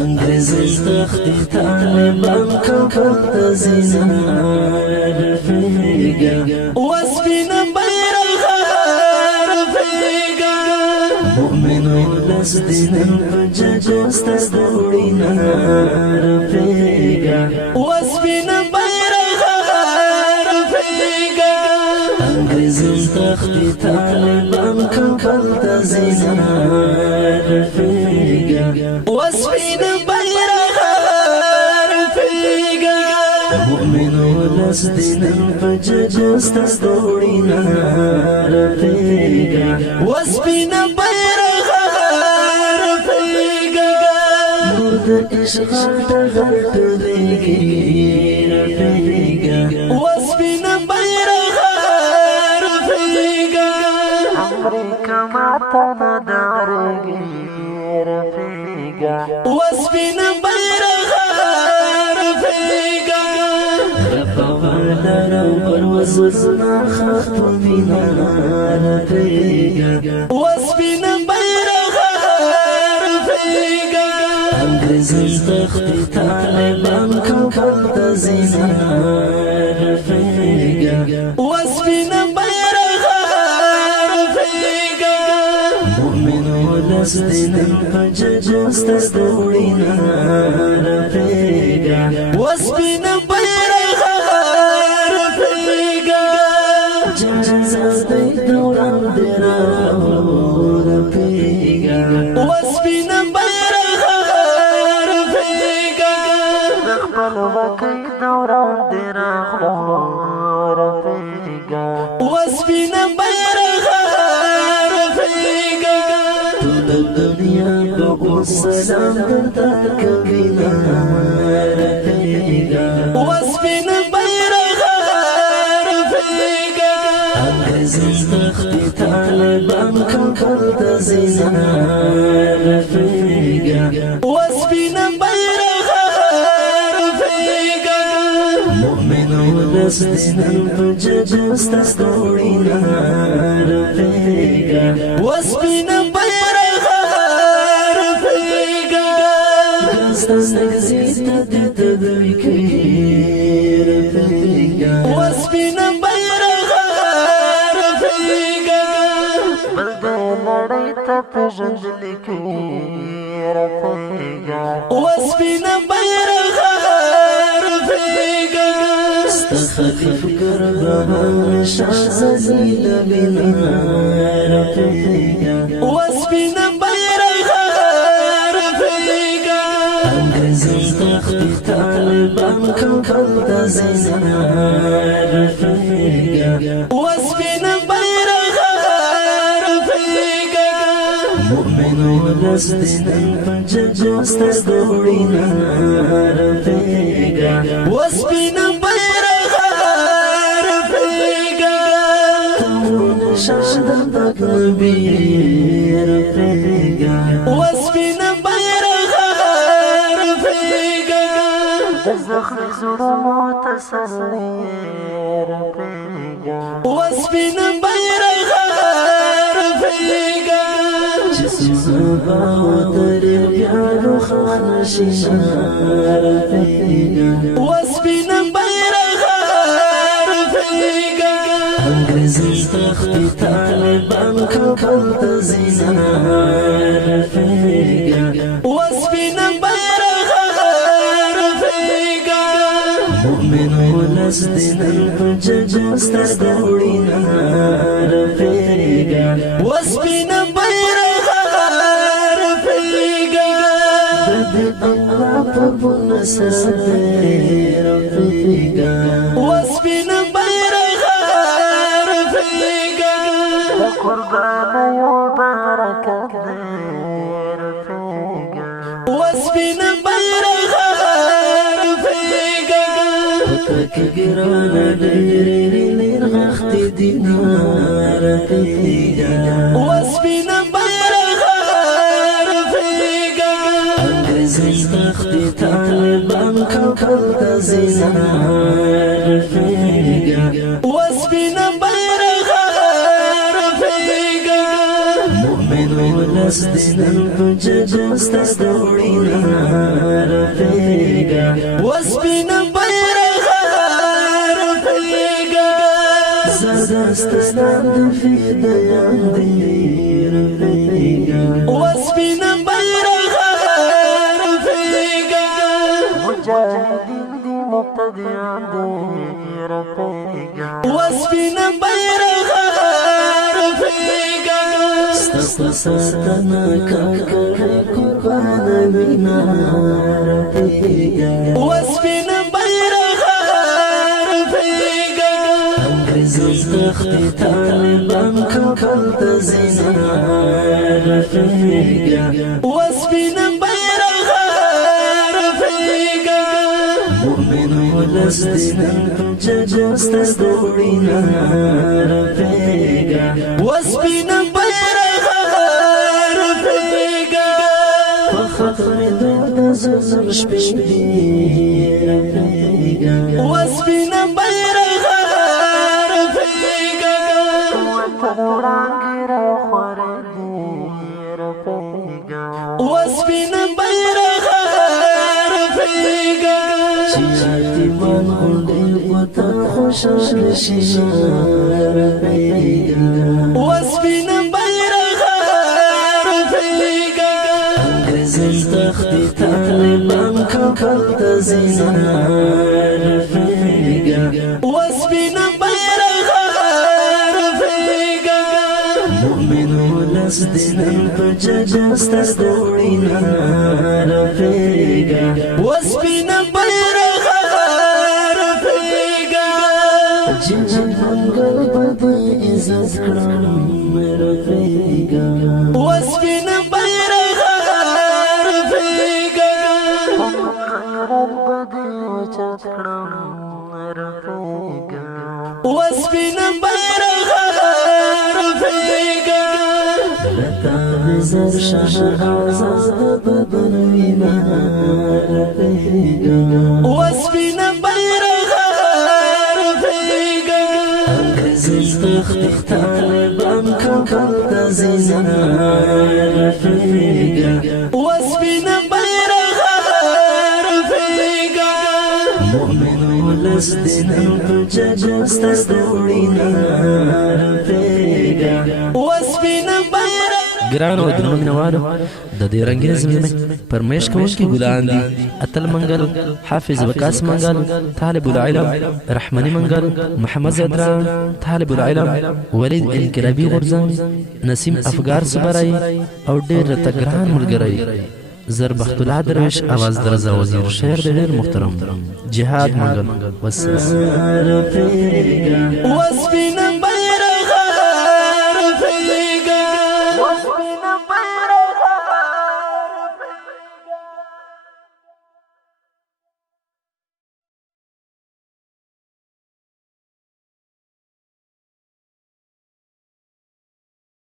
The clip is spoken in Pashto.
انگریزی تختی طالبان کفر تزینار رفیقا واسبین بیرغ رفیقا مؤمنو لسدین فججست دوڑینا رفیقا واسبین بیرغ رفیقا انگریزی تختی طالبان کفر تزینار رفیقا واسبین بیرغ رفیقا مؤمنو لسدین فججست دوڑینا رفیقا واسبین بیرغ رفیقا مرد اشغال تغلط دیگی رفیقا واسبین بیرغ رفیقا امریکا ماتا ندارگی رفیقا واسبین بیرغ رفیقا رفاوالر پروزنا خطوبینا رفیقا واسبین بیرغ رفیقا انگریزی تختی طالبان کفر تزینا رفیقا واسبین بیرغ رفیقا مؤمنو لسدین فججست دوڑینا رفیقا واسبین بیرغ رفیقا جنازه دی دوران دیرا رفیقا واسبین بیرغ رفیقا دخبل وکی دوران دیرا رفیقا واسبین بیرغ رفیقا طول الدنيا بقول سلام درتك بنا رفيقا واسبين بیرغ رفيقا انگریزی تختی طالبان کفر تزینا رفيقا واسبين بیرغ رفيقا مؤمنو لسدین فججست دوڑینا رفيقا واسبين نگزیتا دیتا دویکی رفیقا واسبین بیرغ رفیقا بلده لڑیتا پجندلکی رفیقا واسبین بیرغ رفیقا استخفیف کربها شازدی لبنا رفیقا واسبین بیرغ انگریزی تختی طالبان کفر تزینا رفیقا واسبین بیرغ رفیقا مؤمنو لسدین فججست دوڑینا رفیقا واسبین بیرغ رفیقا تون شاشدن تک نبی رفیقا واسبین زخم زړونو تسلی رفیقا واسبین بیرغ رفیقا جسم باو در بیارو خانشینا رفیقا واسبین بیرغ رفیقا انگریزی تختی طالبان کفر تزینا رفیقا واسبین مؤمنو لسدین فججست دوڑینا رفیقا واسبین بیرغ رفیقا دد اللہ پر نصر رفیقا واسبین بیرغ رفیقا قربان یو برکت رفیقا واسبین بیرغ كجرانا ديري للغخت دينار رفيقا واسبين بیرغ رفيقا انگریزی تختی طالبان کفر تزینا رفيقا واسبين بیرغ رفيقا مؤمن ولسدين فججست دوڑینا مجاهدین دی مبتدیان دی رفیقا وسپین بیرغ رفیقا ستا ساتنا کاکړه قربان وینا رفیقا وسپین بیرغ رفیقا انګریز تخت طالبان ککل د زینا رفیقا وسپین بیرغ رفیقا مؤمن ولس دینن ججست دوړینا رفیقا وسپین بیرغ رفیقا فخر د زړه شپې رفیقا وسپین بیرغ رفیقا وطن وړاندې راخورې دی رفیقا وسپین بیرغ رفیقا چې یتیمان غونډې وطن خوشحال شي رفیقا وسپین بیرغ رفیقا انګریزان تخت طالبان ککل د زینا رفیقا وسپین بیرغ رفیقا مؤمن ولس دینن په ججست دوړینا رفیقا وسپین بیرغ رفیقا چې منګل په عزت کړم رفیقا وسپین بیرغ رفیقا غیرت بدی اوچت کړم رفیقا وسپین بیرغ رفیقا لتا زر شاه آزاد بدن وینا رفیقا وسپین بیرغ رفیقا انګریز تخت طالبان ککل د زینا رفیقا وسپین بیرغ رفیقا مؤمن ولس دینن په ججست دوړینا رفیقا وسپین بیرغ ګرانو درنو مینوالو د دې رنګین زمینه پرمیش کوونکي ګلان دي اتل منګل حافظ وقاص منګل طالب العلم رحمني منګل محمد زدران طالب العلم ولید انقلابي غورځنګ نسیم افګار صبرای او ډېر تګران ملګری زربخت الله درویش आवाज درزا وزیر شعر ډېر محترم جهاد منګل والسلام